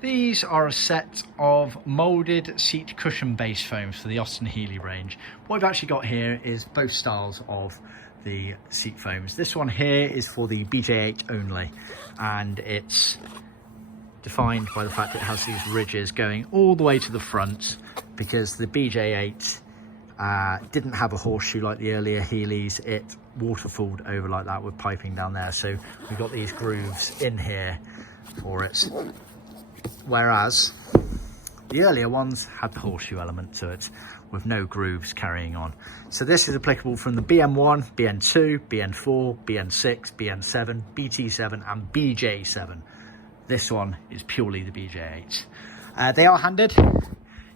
These are a set of moulded seat cushion base foams for the Austin Healey range. What we've actually got here is both styles of the seat foams. This one here is for the BJ8 only, and it's defined by the fact it has these ridges going all the way to the front, because the BJ8 didn't have a horseshoe like the earlier Healeys. It waterfalled over like that with piping down there, so we've got these grooves in here for it, whereas the earlier ones had the horseshoe element to it with no grooves carrying on. So this is applicable from the BM1, BN2, BN4, BN6, BN7, BT7 and BJ7. This one is purely the BJ8. They are handed.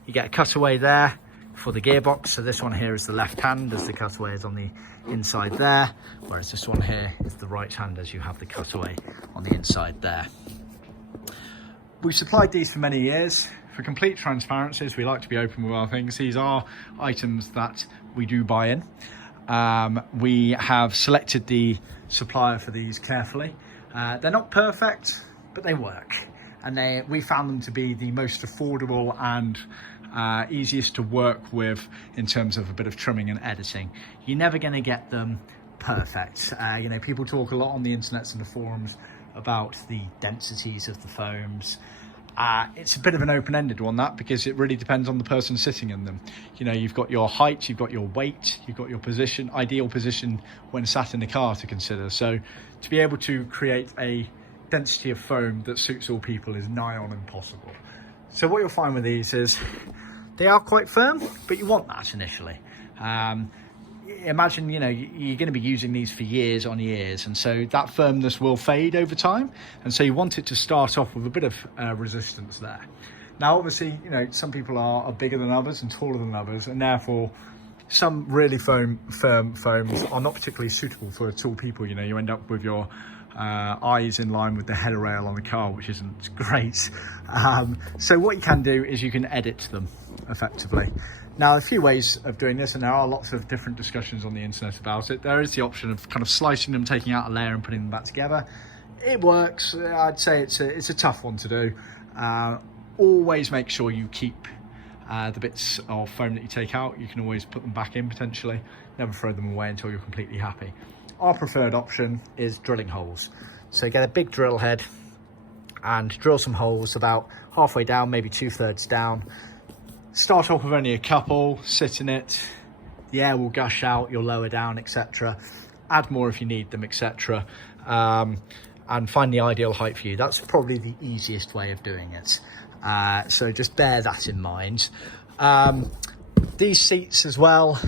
You get a cutaway there for the gearbox. So this one here is the left hand, as the cutaway is on the inside there, whereas this one here is the right hand, as you have the cutaway on the inside there. We've supplied these for many years. For complete transparency, as we like to be open with our things, these are items that we do buy in. We have selected the supplier for these carefully. They're not perfect, but they work. And we found them to be the most affordable and easiest to work with in terms of a bit of trimming and editing. You're never going to get them perfect. You know, people talk a lot on the internets and the forums about the densities of the foams. It's a bit of an open-ended one, that, because it really depends on the person sitting in them. You know, you've got your height, you've got your weight, you've got your position, ideal position when sat in the car to consider. So to be able to create a density of foam that suits all people is nigh on impossible. So what you'll find with these is they are quite firm, but you want that initially. Imagine, you know, you're going to be using these for years on years, and so that firmness will fade over time, and so you want it to start off with a bit of resistance there. Now obviously, you know, some people are bigger than others and taller than others, and therefore some really firm foams are not particularly suitable for tall people. You know, you end up with your eyes in line with the header rail on the car, which isn't great. So what you can do is you can edit them effectively. Now, a few ways of doing this, and there are lots of different discussions on the internet about it. There is the option of kind of slicing them, taking out a layer and putting them back together. It works. I'd say it's a tough one to do. Always make sure you keep the bits of foam that you take out. You can always put them back in potentially. Never throw them away until you're completely happy. Our preferred option is drilling holes. So get a big drill head and drill some holes about halfway down, maybe 2/3 down. Start off with only a couple, sit in it, the air will gush out, you'll lower down, etc. Add more if you need them, etc. And find the ideal height for you. That's probably the easiest way of doing it. So just bear that in mind. These seats as well,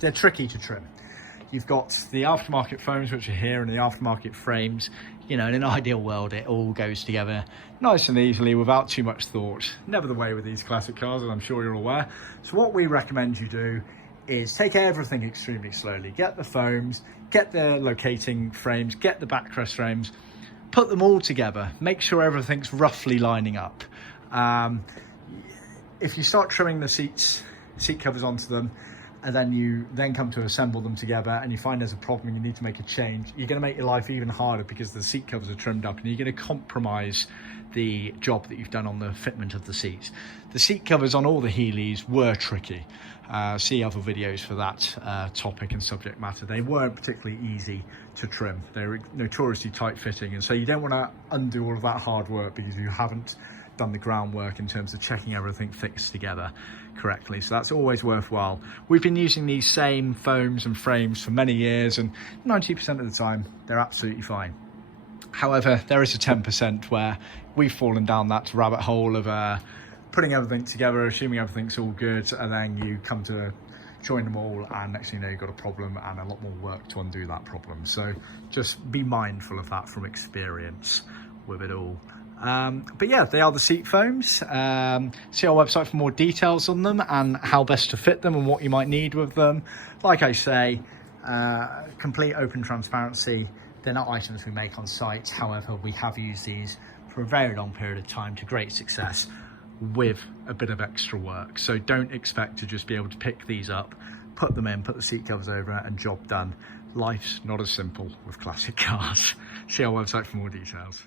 they're tricky to trim. You've got the aftermarket foams, which are here, and the aftermarket frames. You know, in an ideal world, it all goes together nice and easily without too much thought. Never the way with these classic cars, as I'm sure you're aware. So what we recommend you do is take everything extremely slowly. Get the foams, get the locating frames, get the backrest frames, put them all together. Make sure everything's roughly lining up. If you start trimming the seat covers onto them, and then you come to assemble them together and you find there's a problem and you need to make a change, you're going to make your life even harder because the seat covers are trimmed up, and you're going to compromise the job that you've done on the fitment of the seats. The seat covers on all the Healeys were tricky. See other videos for that topic and subject matter. They weren't particularly easy to trim. They were notoriously tight fitting, and so you don't want to undo all of that hard work because you haven't done the groundwork in terms of checking everything fits together correctly. So that's always worthwhile. We've been using these same foams and frames for many years, and 90% of the time they're absolutely fine. However, there is a 10% where we've fallen down that rabbit hole of putting everything together, assuming everything's all good, and then you come to join them all, and next thing you know, you've got a problem and a lot more work to undo that problem. So just be mindful of that from experience with it all. But yeah, they are the seat foams. See our website for more details on them and how best to fit them and what you might need with them. Like I say, complete open transparency. They're not items we make on site. However, we have used these for a very long period of time to great success with a bit of extra work. So don't expect to just be able to pick these up, put them in, put the seat covers over it, and job done. Life's not as simple with classic cars. See our website for more details.